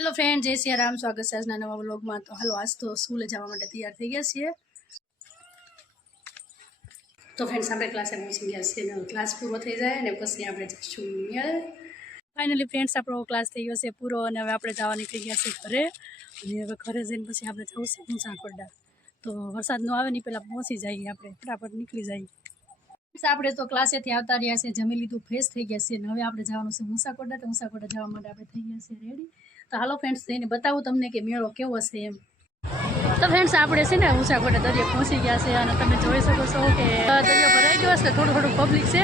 Hello friend, जय सिया राम। स्वागत है આજના નવા વ્લોગમાં। તો હાલો, આજ તો સ્કૂલે જવા માટે તૈયાર થઈ ગયા છીએ। તો ફ્રેન્ડ્સ, આપણે ક્લાસે પહોંચી ગયા છીએ ને ક્લાસ પૂરો થઈ જાય ને પછી આપણે જઈશું મેળે। ફાઇનલી ફ્રેન્ડ્સ, આપણો ક્લાસ થઈ ગયો છે પૂરો અને હવે આપણે જવા નીકળી ગયા છીએ ઘરે। અને હવે ઘરે જઈને પછી આપણે જવું છે ઊંચાકોડા। તો વરસાદ ન આવે ને પહેલાં પહોંચી જઈએ, આપણે ફટાફટ નીકળી જઈએ। આપણે તો ક્લાસેથી આવતા રહ્યા છે, જમી લીધું, ફ્રેશ થઈ ગયા છે અને હવે આપણે જવાનું છે ઊંચાકોડા। તો ઊંચાકોડા જવા માટે આપણે થઈ ગયા છે રેડી। તો હાલો ફ્રેન્ડ્સ, જઈને બતાવું તમને કે મેળો કેવો છે એમ। તો ફ્રેન્ડ્સ, આપણે છે ને ઊંચાકોડા દરિયે પહોંચી ગયા છે અને તમે જોઈ શકો છો કે દરિયો ભરાઈ ગયો છે, થોડું પબ્લિક છે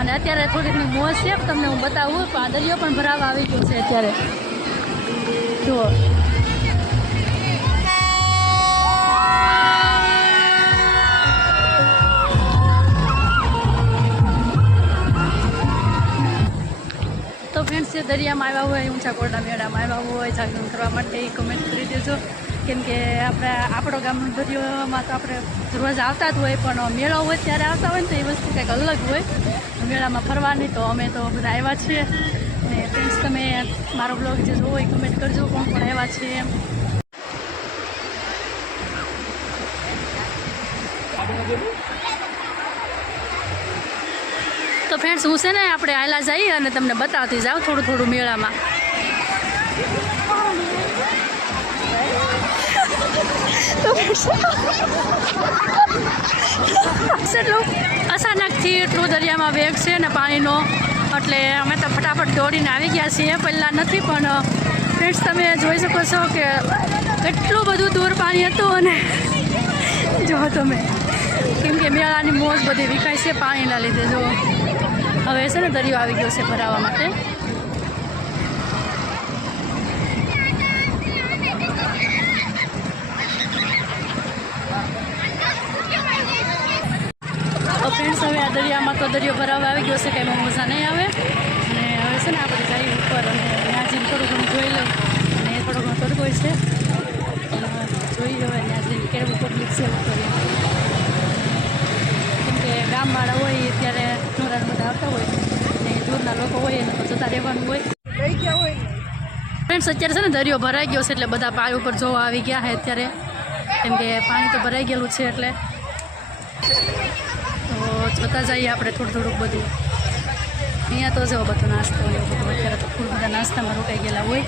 અને અત્યારે થોડીકની મોજ છે। તમને હું બતાવું, પણ આ દરિયો પણ ભરાવા આવી ગયો છે અત્યારે, જુઓ। તો ફ્રેન્ડ્સ, જે દરિયામાં આવ્યા હોય, ઊંચાકોડા મેળામાં આવ્યા હોય જાગરણ કરવા માટે, એ કમેન્ટ કરી દેજો। કેમ કે આપણો ગામનો દરિયોમાં તો આપણે રોજ આવતા જ હોય, પણ મેળો હોય ત્યારે આવતા હોય ને તો એ વસ્તુ કંઈક અલગ હોય મેળામાં ફરવાની। તો અમે તો બધા આવ્યા છીએ ને ફ્રેન્ડ્સ, તમે મારો બ્લોગ જે જોવો એ કમેન્ટ કરજો કોણ કોણ આવ્યા છે એમ। તો ફ્રેન્ડ્સ, હું છે ને આપણે આયલા જઈએ અને તમને બતાવતી જાઉં થોડું મેળામાં। અચાનકથી એટલું દરિયામાં વેગ છે ને પાણીનો, એટલે અમે તો ફટાફટ દોડીને આવી ગયા છીએ। પહેલાં નથી, પણ ફ્રેન્ડ્સ તમે જોઈ શકો છો કે કેટલું બધું દૂર પાણી હતું। અને જો તમે, કેમ કે મેળાની મોજ બધી વિકાય છે પાણીના લીધે। જો હવે છે ને દરિયો આવી ગયો છે ભરાવા માટે। ફ્રેન્ડ્સ, હવે આ દરિયામાં તો દરિયો ભરાવા આવી ગયો છે, કંઈ મજા નહીં આવે। અને હવે છે ને આપણે જઈએ ઉપર અને ત્યાં જઈને થોડું ઘણું જોઈ લઉં અને થોડો ઘણો તડકો છે, જોઈ લો ત્યાં જઈને કેવું પબ્લિક છે ઉપર। કેમ કે ગામવાળા હોય ત્યારે ઢોરાને બધા આવતા હોય ને દૂરના લોકો હોય એને તો જતા રહેવાનું હોય। ફ્રેન્ડ્સ, અત્યારે છે ને દરિયો ભરાઈ ગયો છે એટલે બધા પાળ ઉપર જોવા આવી ગયા છે અત્યારે, કેમ કે પાણી તો ભરાઈ ગયેલું છે એટલે। તો જોતા જઈએ આપણે થોડુંક બધું। અહીંયા તો જો બધો નાસ્તો હોય બધું, અત્યારે તો ફૂલ બધા નાસ્તામાં રોકાઈ ગયેલા હોય।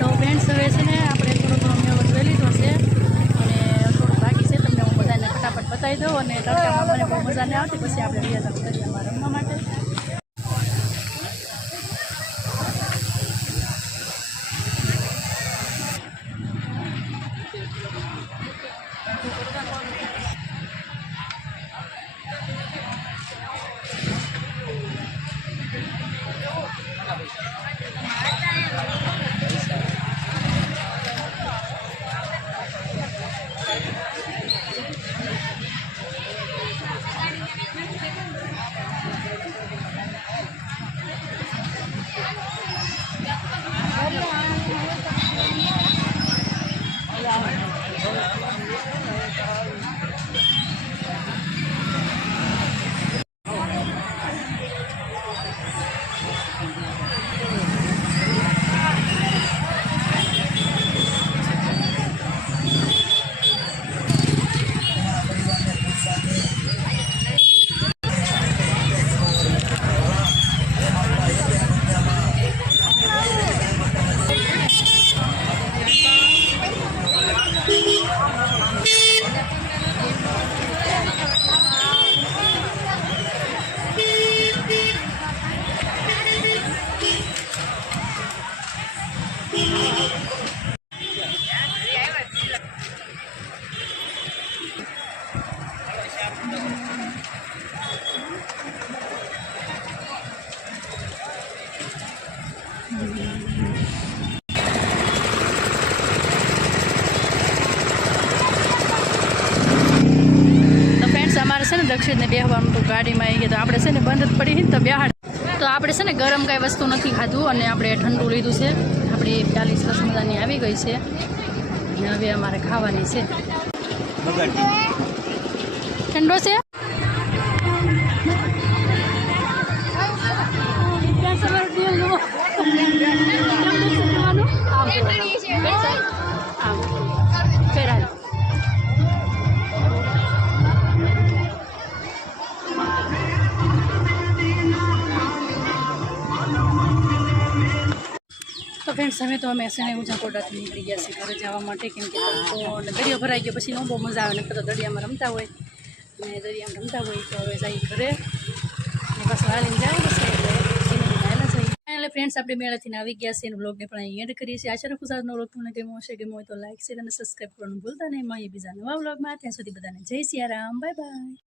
તો ફ્રેન્ડ્સ, હવે છે ને આપણે થોડો મેળો જોઈ લીધો છે અને થોડું બાકી છે, તમને હું બધાને ફટાફટ બતાવી દઉં। અને તડકામાં મને બહુ મજા નહીં આવતી, પછી આપણે વ્યાજ દરિયામાં રમવા માટે। ખુરશીને બેહવાનું તો ગાડીમાં આવી ગયા તો આપણે છે ને બંધ જ પડી તો બેહાડ તો આપણે છે ને ગરમ કાંઈ વસ્તુ નથી ખાધું અને આપણે ઠંડુ લીધું છે આપણી પ્યાલી સરસ મજાની આવી ગઈ છે અને હવે અમારે ખાવાની છે ઠંડો છે તો ફ્રેન્ડ્સ અમે તો અમે છે ને ઊંચાકોટાથી નીકળી ગયા છીએ ઘરે જવા માટે કેમ કે દરિયો ભરાઈ ગયો પછી બહુ મજા આવે ને તો દરિયામાં રમતા હોય અને દરિયામાં રમતા હોય તો હવે જઈએ ઘરે અને પાછું હાલીને જાય પછી એટલે ફ્રેન્ડ્સ આપણે મેળાથી આવી ગયા છે અને બ્લોગને પણ અહીં એડ કરીએ છીએ આશા રાખું આજનો બ્લોગ તમને ગમ્યો હશે ગમ્યો હોય તો લાઈક શેર અને સબસ્ક્રાઈબ કરવાનું ભૂલતા નહીં મળીએ બીજા નવા બ્લોગમાં ત્યાં સુધી બધાને જય સિયારામ બાય બાય